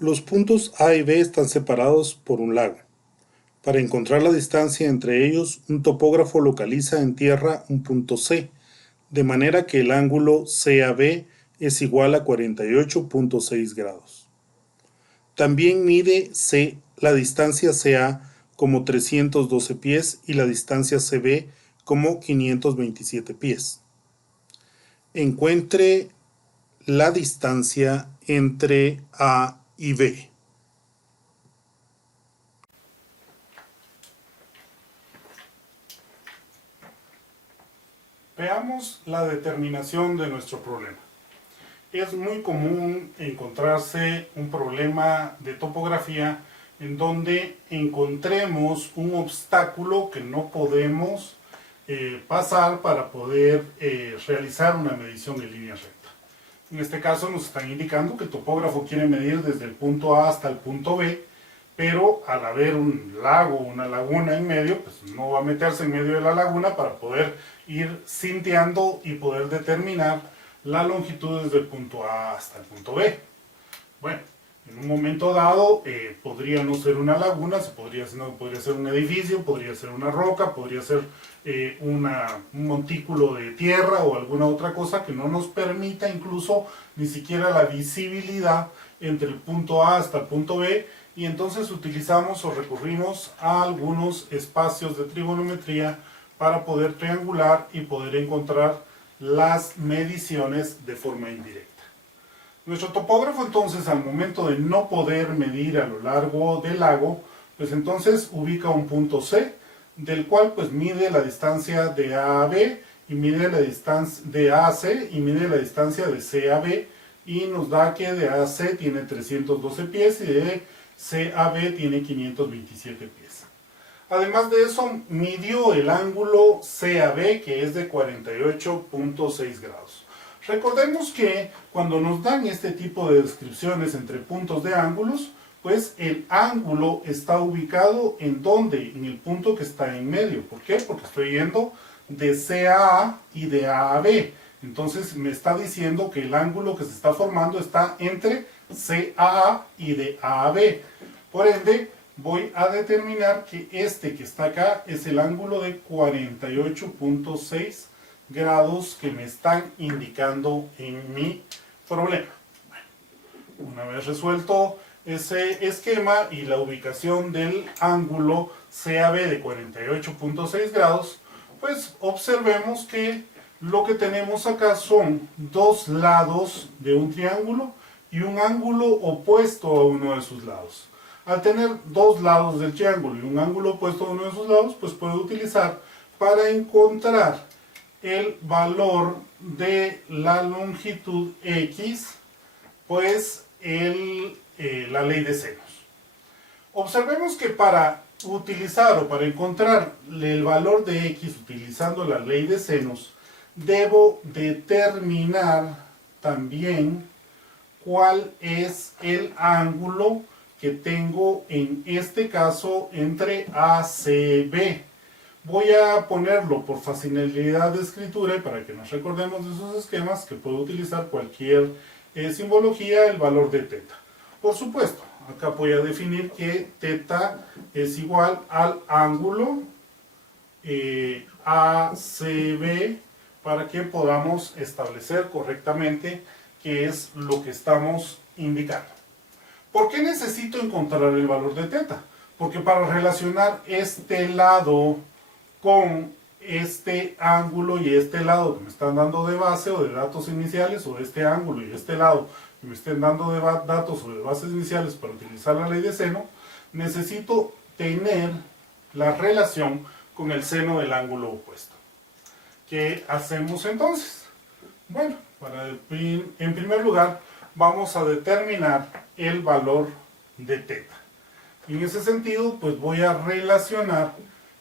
Los puntos A y B están separados por un lago. Para encontrar la distancia entre ellos, un topógrafo localiza en tierra un punto C, de manera que el ángulo CAB es igual a 48.6 grados. También mide la distancia CA como 312 pies y la distancia CB como 527 pies. Encuentre la distancia entre A y B. Veamos la determinación de nuestro problema. Es muy común encontrarse un problema de topografía en donde encontremos un obstáculo que no podemos pasar para poder realizar una medición en línea recta. En este caso nos están indicando que el topógrafo quiere medir desde el punto A hasta el punto B, pero al haber un lago, una laguna en medio, pues no va a meterse en medio de la laguna para poder ir cinteando y poder determinar la longitud desde el punto A hasta el punto B. Bueno, en un momento dado podría no ser una laguna, podría ser un edificio, podría ser una roca, podría ser un montículo de tierra o alguna otra cosa que no nos permita incluso ni siquiera la visibilidad entre el punto A hasta el punto B, y entonces utilizamos o recurrimos a algunos espacios de trigonometría para poder triangular y poder encontrar las mediciones de forma indirecta. Nuestro topógrafo entonces, al momento de no poder medir a lo largo del lago, pues entonces ubica un punto C, del cual pues mide la distancia de A a B y mide la distancia de A a C y mide la distancia de C a B, y nos da que de A a C tiene 312 pies y de C a B tiene 527 pies. Además de eso, midió el ángulo CAB, que es de 48.6 grados. Recordemos que cuando nos dan este tipo de descripciones entre puntos de ángulos, pues el ángulo está ubicado en donde, en el punto que está en medio. ¿Por qué? Porque estoy yendo de C a A y de A a B. Entonces me está diciendo que el ángulo que se está formando está entre C a A y de A a B. Por ende, voy a determinar que este que está acá es el ángulo de 48.6 grados que me están indicando en mi problema. Bueno, una vez resuelto ese esquema y la ubicación del ángulo CAB de 48.6 grados, pues observemos que lo que tenemos acá son dos lados de un triángulo y un ángulo opuesto a uno de sus lados. Al tener dos lados del triángulo y un ángulo opuesto a uno de sus lados, pues puedo utilizar para encontrar el valor de la longitud X, pues la ley de senos. Observemos que para utilizar o para encontrar el valor de X utilizando la ley de senos, debo determinar también cuál es el ángulo que tengo en este caso entre ACB. Voy a ponerlo por facilidad de escritura y para que nos recordemos de esos esquemas, que puedo utilizar cualquier simbología, el valor de teta. Por supuesto, acá voy a definir que teta es igual al ángulo ACB para que podamos establecer correctamente qué es lo que estamos indicando. ¿Por qué necesito encontrar el valor de teta? Porque para relacionar este lado con este ángulo y este lado que me están dando de base o de datos iniciales, o este ángulo y este lado que me estén dando de datos o de bases iniciales para utilizar la ley de seno, necesito tener la relación con el seno del ángulo opuesto. ¿Qué hacemos entonces? Bueno, en primer lugar vamos a determinar el valor de teta. En ese sentido, pues voy a relacionar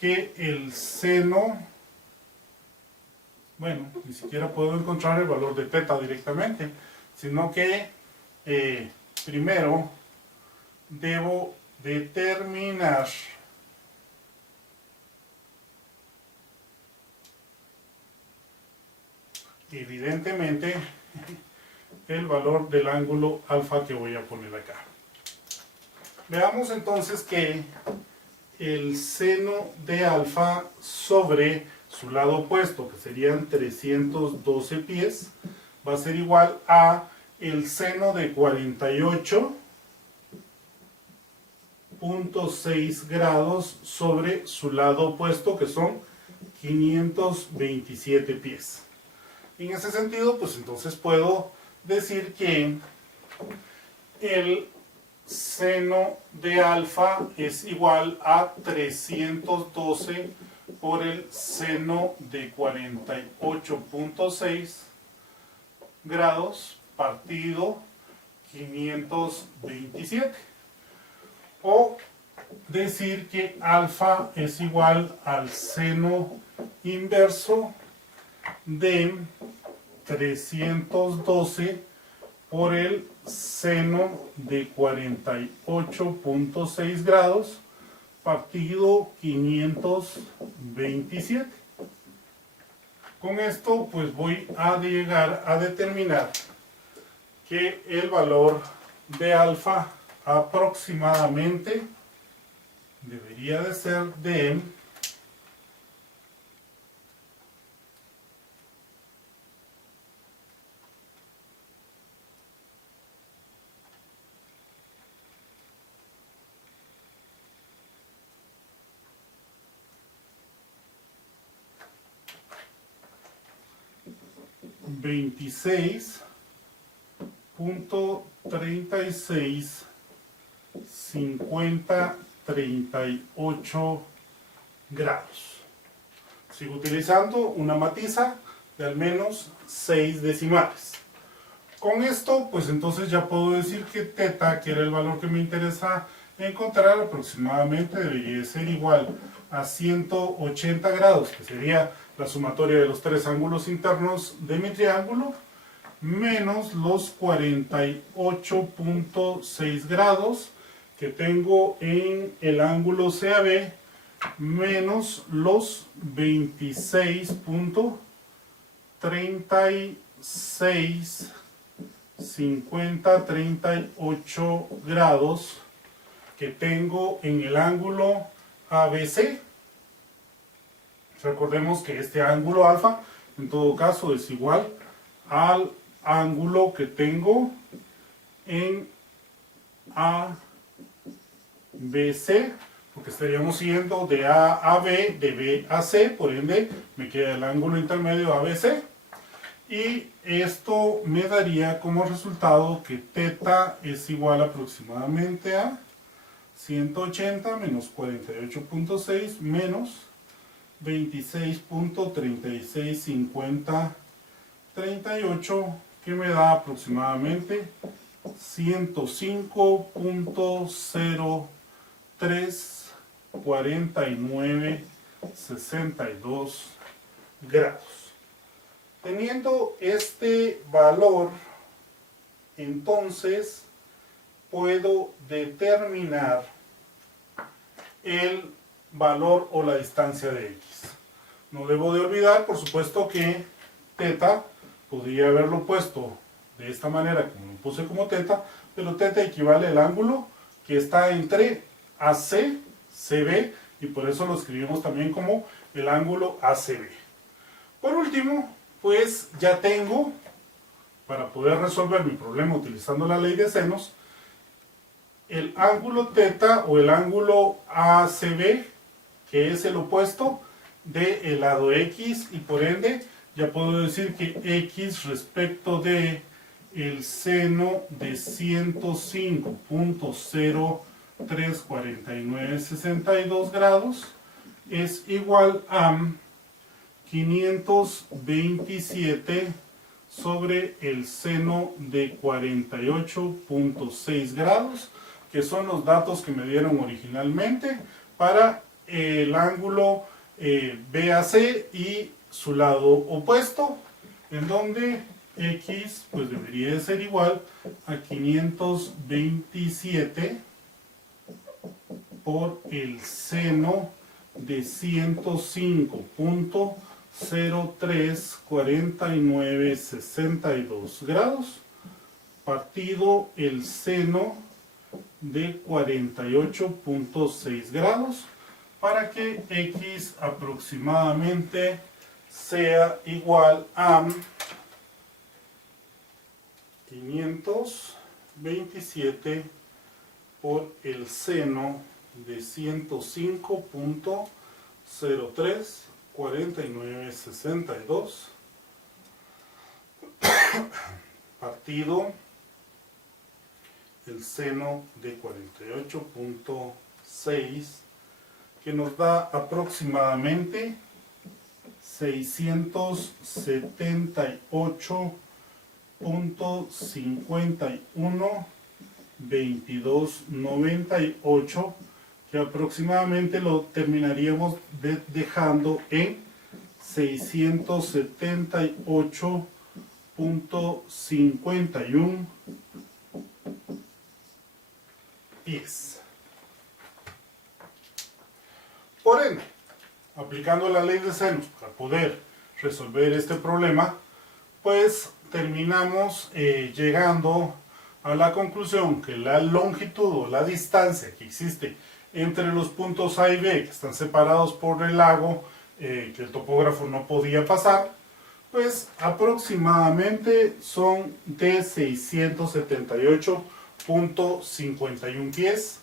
que el seno, bueno, ni siquiera puedo encontrar el valor de teta directamente, sino que primero debo determinar evidentemente el valor del ángulo alfa que voy a poner acá. Veamos entonces que el seno de alfa sobre su lado opuesto, que serían 312 pies, va a ser igual a el seno de 48.6 grados sobre su lado opuesto, que son 527 pies. En ese sentido, pues entonces puedo decir que el seno de alfa es igual a 312 por el seno de 48.6 grados partido 527. O decir que alfa es igual al seno inverso de 312 por el seno de 48.6 grados partido 527. Con esto pues voy a llegar a determinar que el valor de alfa aproximadamente debería de ser de 26.365038 grados. Sigo utilizando una matiza de al menos 6 decimales. Con esto, pues entonces ya puedo decir que teta, que era el valor que me interesa encontrar, aproximadamente debería ser igual a 180 grados, que sería la sumatoria de los tres ángulos internos de mi triángulo, menos los 48.6 grados que tengo en el ángulo CAB, menos los 26.36 50-38 grados que tengo en el ángulo ABC. Recordemos que este ángulo alfa en todo caso es igual al ángulo que tengo en ABC, porque estaríamos siguiendo de A a B, de B a C, por ende me queda el ángulo intermedio ABC. Y esto me daría como resultado que teta es igual aproximadamente a 180 menos 48.6 menos 26.365038, que me da aproximadamente 105.034962 grados. Teniendo este valor, entonces puedo determinar el valor o la distancia de x. No debo de olvidar, por supuesto, que teta podría haberlo puesto de esta manera, como lo puse como teta, pero teta equivale al ángulo que está entre AC, CB, y por eso lo escribimos también como el ángulo ACB. Por último, pues ya tengo, para poder resolver mi problema utilizando la ley de senos, el ángulo teta o el ángulo ACB, que es el opuesto del lado X, y por ende ya puedo decir que X respecto de el seno de 105.034962 grados es igual a 527 sobre el seno de 48.6 grados, que son los datos que me dieron originalmente para el ángulo BAC y su lado opuesto, en donde X pues debería de ser igual a 527 por el seno de 105.034962 grados partido el seno de 48.6 grados para que X aproximadamente sea igual a 527 por el seno de 105.034962 partido el seno de 48.6, que nos da aproximadamente 678.512298, que aproximadamente lo terminaríamos dejando en 678.51 pies. Por ende, aplicando la ley de senos para poder resolver este problema, pues terminamos llegando a la conclusión que la longitud o la distancia que existe entre los puntos A y B, que están separados por el lago que el topógrafo no podía pasar, pues aproximadamente son de 678.51 pies,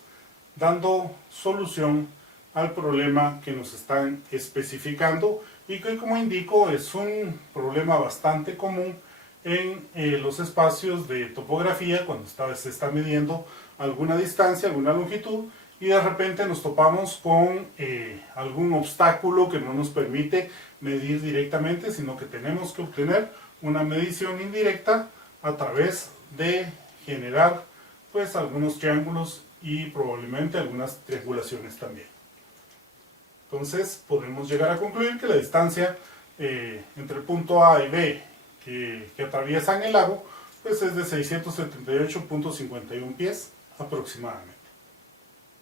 dando solución al problema que nos están especificando y que, como indico, es un problema bastante común en los espacios de topografía cuando se está midiendo alguna distancia, alguna longitud, y de repente nos topamos con algún obstáculo que no nos permite medir directamente, sino que tenemos que obtener una medición indirecta a través de generar pues algunos triángulos y probablemente algunas triangulaciones también. Entonces podemos llegar a concluir que la distancia entre el punto A y B que atraviesan el lago pues es de 678.51 pies aproximadamente.